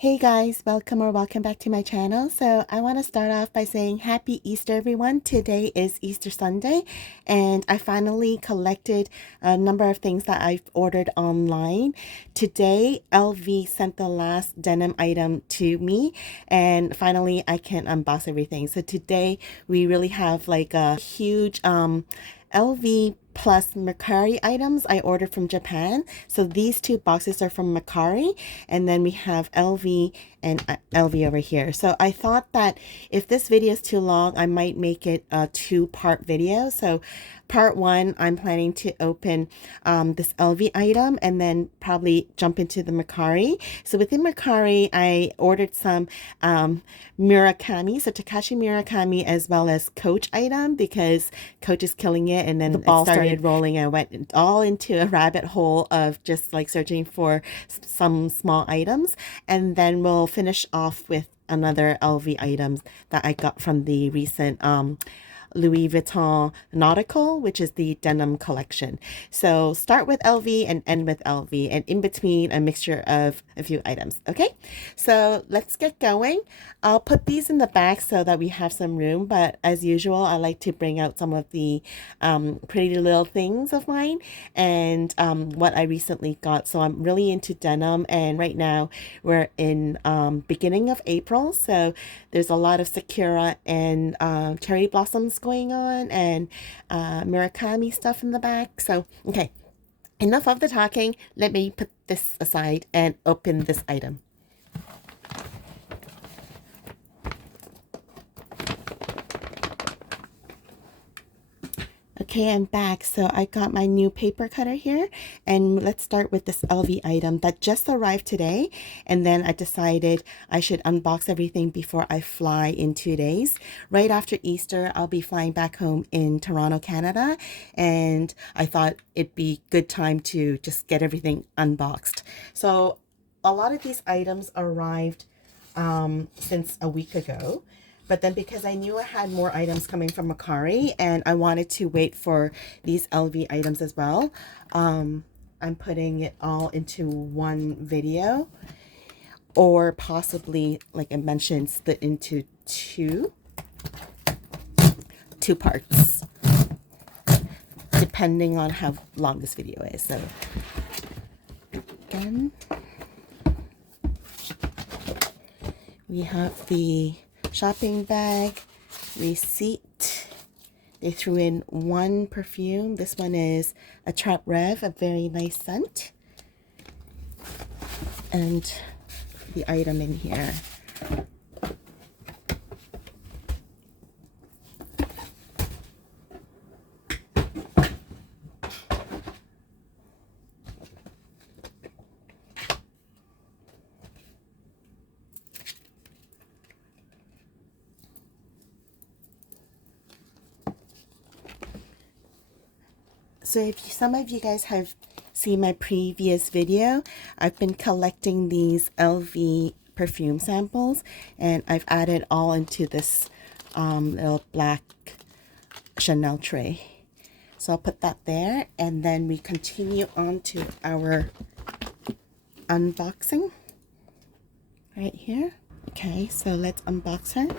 Hey guys, welcome back to my channel. So I want to start off by saying happy Easter everyone. Today is Easter Sunday and I finally collected a number of things that I've ordered online. Today LV sent the last denim item to me and finally I can unbox everything. So today we really have like a huge LV plus Mercari items I ordered from Japan. So these two boxes are from Mercari, and then we have LV and LV over here. So I thought that if this video is too long, I might make it a two-part video. So part one, I'm planning to open this LV item and then probably jump into the Mercari. So within Mercari, I ordered some Murakami, so Takashi Murakami, as well as Coach item because Coach is killing it, and then the ball started rolling. I went all into a rabbit hole of just like searching for some small items, and then we'll finish off with another LV items that I got from the recent Louis Vuitton Nautical, which is the denim collection. So start with LV and end with LV, and in between a mixture of a few items. Okay, so let's get going. I'll put these in the back so that we have some room, but as usual I like to bring out some of the pretty little things of mine and what I recently got. So I'm really into denim, and right now we're in beginning of April, so there's a lot of sakura and cherry blossoms going on, and Murakami stuff in the back. So okay, enough of the talking. Let me put this aside and open this item. Okay, I'm back. So I got my new paper cutter here, and let's start with this LV item that just arrived today, and then I decided I should unbox everything before I fly in 2 days. Right after Easter, I'll be flying back home in Toronto, Canada, and I thought it'd be good time to just get everything unboxed. So a lot of these items arrived since a week ago. But then because I knew I had more items coming from Mercari and I wanted to wait for these LV items as well, I'm putting it all into one video, or possibly, like I mentioned, split into two parts, depending on how long this video is. So again, we have the shopping bag, receipt. They threw in one perfume. This one is a Trap Rev, a very nice scent. And the item in here. So if some of you guys have seen my previous video, I've been collecting these LV perfume samples, and I've added all into this little black Chanel tray. So I'll put that there, and then we continue on to our unboxing right here. Okay, so let's unbox her.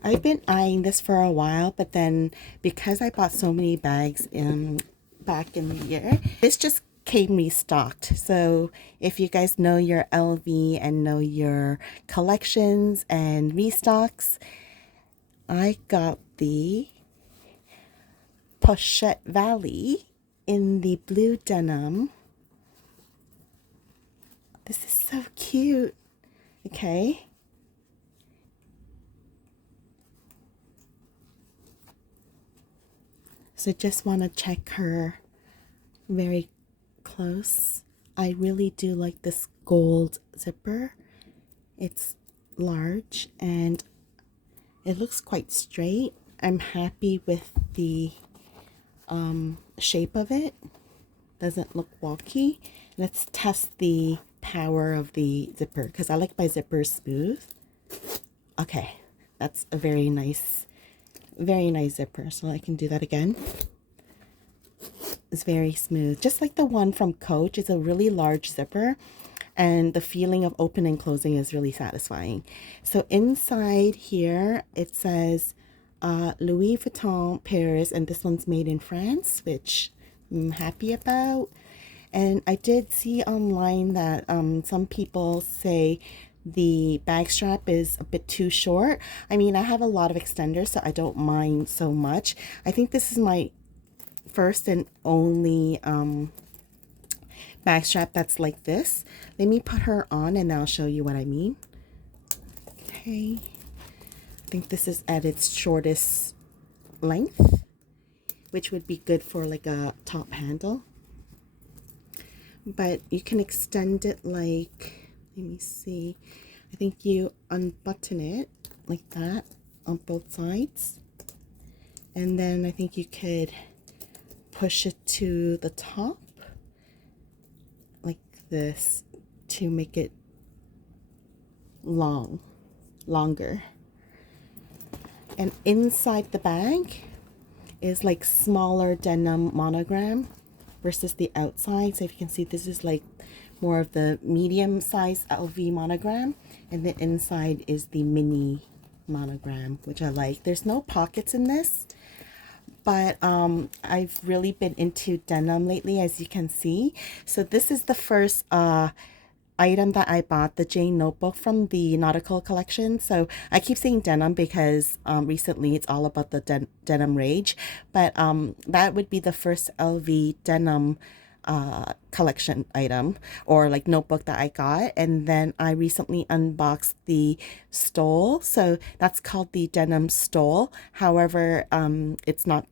I've been eyeing this for a while, but then because I bought so many bags back in the year, this just came restocked. So if you guys know your LV and know your collections and restocks, I got the Pochette Valley in the blue denim. This is so cute. Okay. So just want to check her very close. I really do like this gold zipper. It's large and it looks quite straight. I'm happy with the shape of it. Doesn't look wonky. Let's test the power of the zipper because I like my zippers smooth. Okay, that's a very nice zipper. So I can do that again. It's very smooth, just like the one from Coach. It's a really large zipper, and the feeling of open and closing is really satisfying. So inside here it says Louis Vuitton Paris, and this one's made in France, which I'm happy about. And I did see online that some people say the bag strap is a bit too short. I mean, I have a lot of extenders, so I don't mind so much. I think this is my first and only bag strap that's like this. Let me put her on and I'll show you what I mean. Okay, I think this is at its shortest length, which would be good for like a top handle. But you can extend it like, let me see, I think you unbutton it like that on both sides, and then I think you could push it to the top like this to make it longer. And inside the bag is like smaller denim monogram versus the outside. So if you can see, this is like more of the medium size LV monogram, and the inside is the mini monogram, which I like. There's no pockets in this, but I've really been into denim lately, as you can see. So this is the first item that I bought, the Jane notebook from the Nautical collection. So I keep saying denim because recently it's all about the denim rage, but that would be the first LV denim collection item or like notebook that I got. And then I recently unboxed the stole, so that's called the denim stole. However, it's not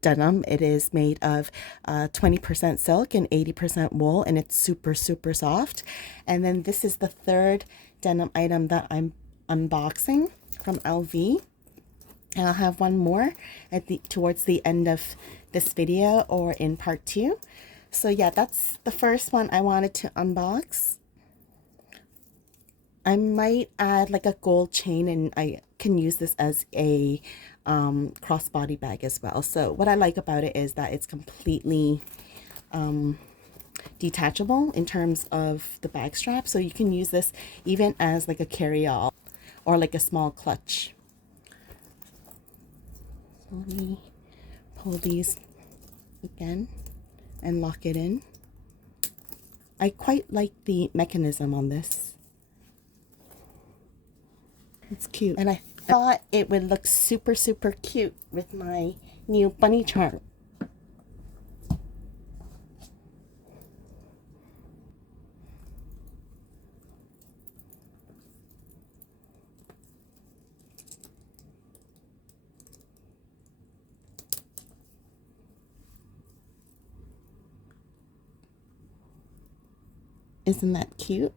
denim. It is made of 20% silk and 80% wool, and it's super soft. And then this is the third denim item that I'm unboxing from LV, and I'll have one more at towards the end of this video or in part 2. So yeah, that's the first one I wanted to unbox. I might add like a gold chain, and I can use this as a crossbody bag as well. So what I like about it is that it's completely detachable in terms of the bag strap, so you can use this even as like a carry-all or like a small clutch. So let me pull these again and lock it in. I quite like the mechanism on this. It's cute, and I thought it would look super cute with my new bunny charm. Isn't that cute?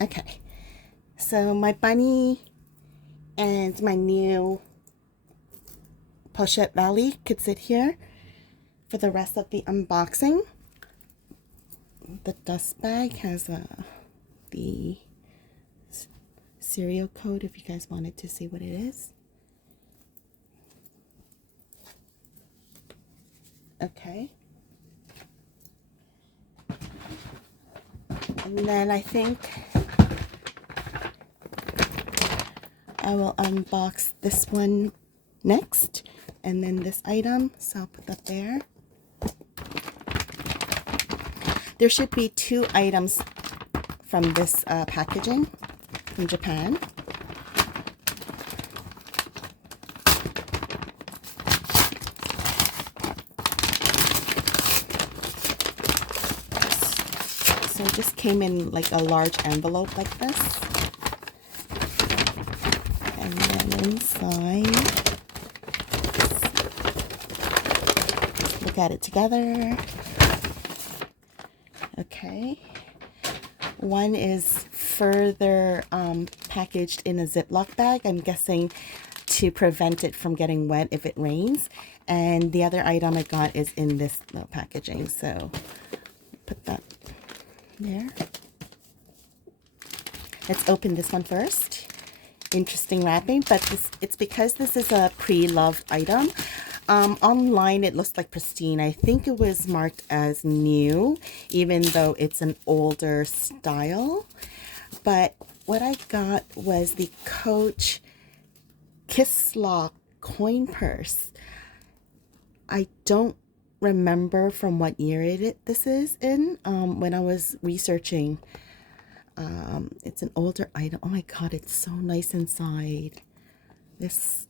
Okay, so my bunny and my new pochette valley could sit here for the rest of the unboxing. The dust bag has the serial code if you guys wanted to see what it is. Okay. And then I think I will unbox this one next, and then this item, so I'll put that there. There should be 2 items from this packaging from Japan. So it just came in like a large envelope like this. And then inside, let's look at it together. Okay. One is further packaged in a Ziploc bag, I'm guessing to prevent it from getting wet if it rains. And the other item I got is in this little packaging, so put that there. Let's open this one first. interesting wrapping, but it's because this is a pre-loved item. Online it looks like pristine. I think it was marked as new, even though it's an older style. But what I got was the Coach Kiss Lock coin purse. I don't remember from what year this is in. When I was researching, it's an older item. Oh my god, it's so nice inside. It's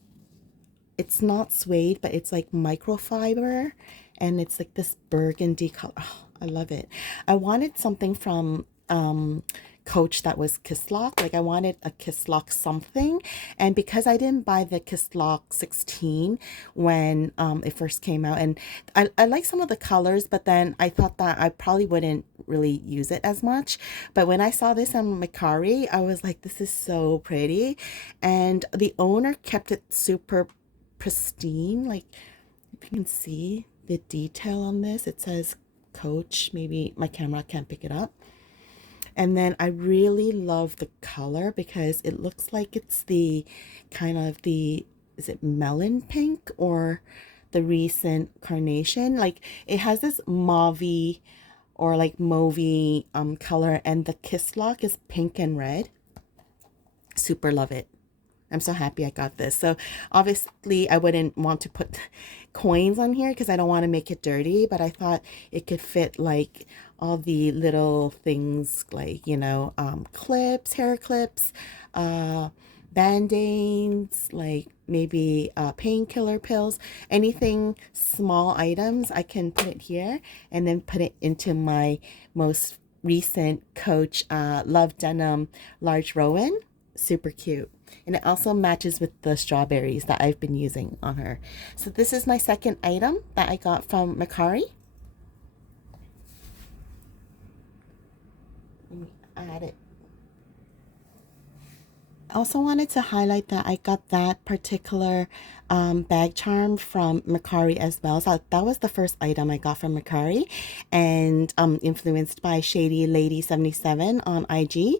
not suede, but it's like microfiber, and it's like this burgundy color. Oh, I love it. I wanted something from Coach that was Kiss Lock. Like I wanted a Kiss Lock something, and because I didn't buy the Kiss Lock 16 when it first came out, and I like some of the colors, but then I thought that I probably wouldn't really use it as much. But when I saw this on Mercari, I was like, this is so pretty, and the owner kept it super pristine. Like if you can see the detail on this, it says Coach. Maybe my camera can't pick it up. And then I really love the color because it looks like it's the kind of the, is it melon pink or the recent carnation? Like it has this mauve or like mauve color, and the Kiss Lock is pink and red. Super love it. I'm so happy I got this. So obviously I wouldn't want to put coins on here because I don't want to make it dirty, but I thought it could fit like all the little things like, you know, clips, hair clips, band-aids, like maybe painkiller pills, anything small items. I can put it here and then put it into my most recent Coach Love Denim Large Rowan. Super cute. And it also matches with the strawberries that I've been using on her. So this is my second item that I got from Mercari. Let me add it. I also wanted to highlight that I got that particular bag charm from Mercari as well. So that was the first item I got from Mercari, and influenced by Shady Lady 77 on IG.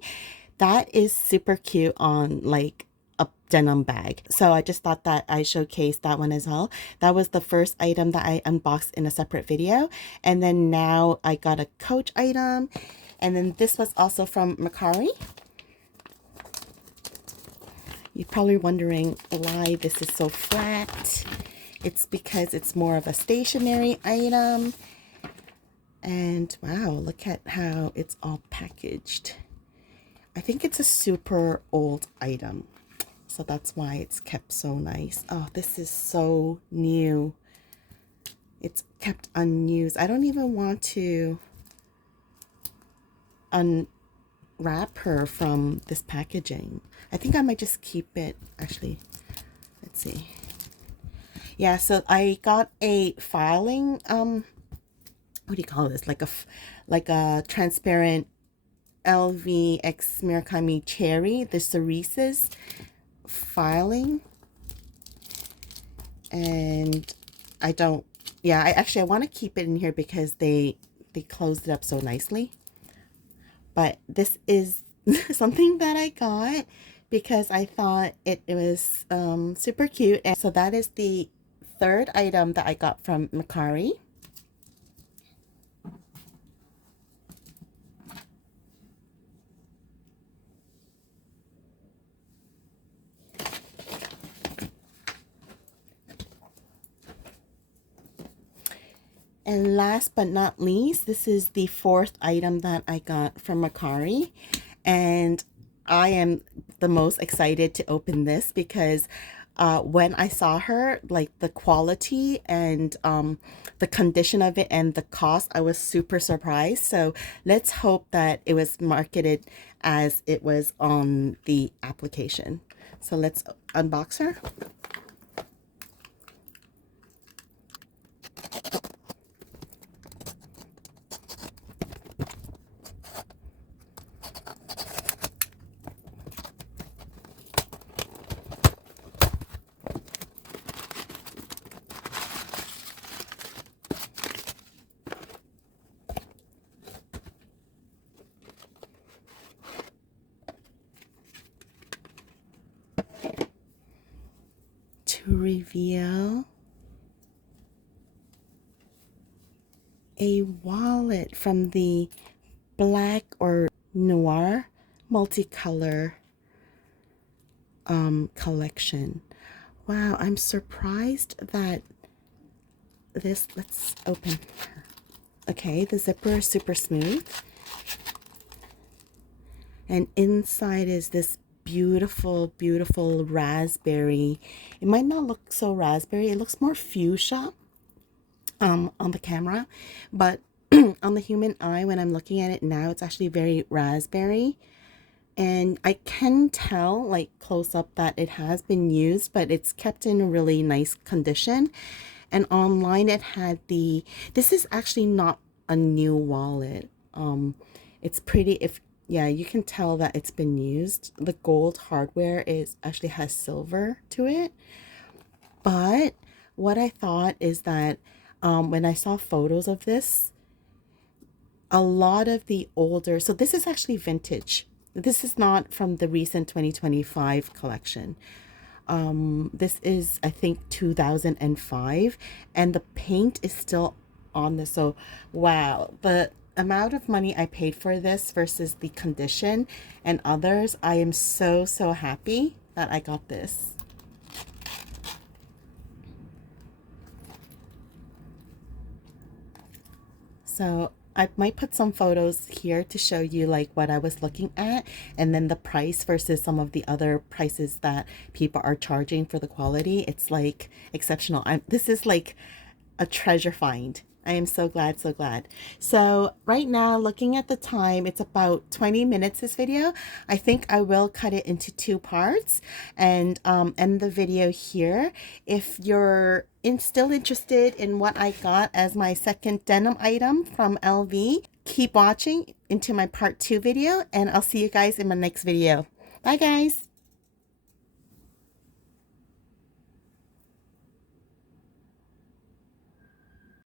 That is super cute on like a denim bag. So I just thought that I showcased that one as well. That was the first item that I unboxed in a separate video. And then now I got a Coach item. And then this was also from Mercari. You're probably wondering why this is so flat. It's because it's more of a stationary item. And wow, look at how it's all packaged. I think it's a super old item, so that's why it's kept so nice. Oh, this is so new. It's kept unused. I don't even want to unwrap her from this packaging. I think I might just keep it. Actually, let's see. Yeah, so I got a filing, what do you call this? Like a transparent LV X Murakami Cherry, the Cerises filing. And I want to keep it in here because they closed it up so nicely. But this is something that I got because I thought it was super cute. And so that is the third item that I got from Mercari. And last but not least, this is the fourth item that I got from Mercari. And I am the most excited to open this because when I saw her, like the quality and the condition of it and the cost, I was super surprised. So let's hope that it was marketed as it was on the application. So let's unbox her. reveal a wallet from the black or noir multicolor collection. Wow, I'm surprised that this, let's open her. Okay, the zipper is super smooth. And inside is this beautiful, beautiful raspberry. It might not look so raspberry. It looks more fuchsia on the camera. But on the human eye, when I'm looking at it now, it's actually very raspberry. And I can tell, like, close up that it has been used, but it's kept in a really nice condition. And online it had the, this is actually not a new wallet. It's pretty, if, yeah, you can tell that it's been used. The gold hardware is actually has silver to it. But what I thought is that when I saw photos of this, a lot of the older, so this is actually vintage. This is not from the recent 2025 collection. This is, I think, 2005, and the paint is still on this. So, wow, the amount of money I paid for this versus the condition and others, I am so, so happy that I got this. So I might put some photos here to show you like what I was looking at, and then the price versus some of the other prices that people are charging for the quality. It's like exceptional. This is like a treasure find. I am so glad, so glad. So right now, looking at the time, it's about 20 minutes, this video. I think I will cut it into 2 parts and end the video here. If you're still interested in what I got as my second denim item from LV, keep watching into my part 2 video, and I'll see you guys in my next video. Bye guys.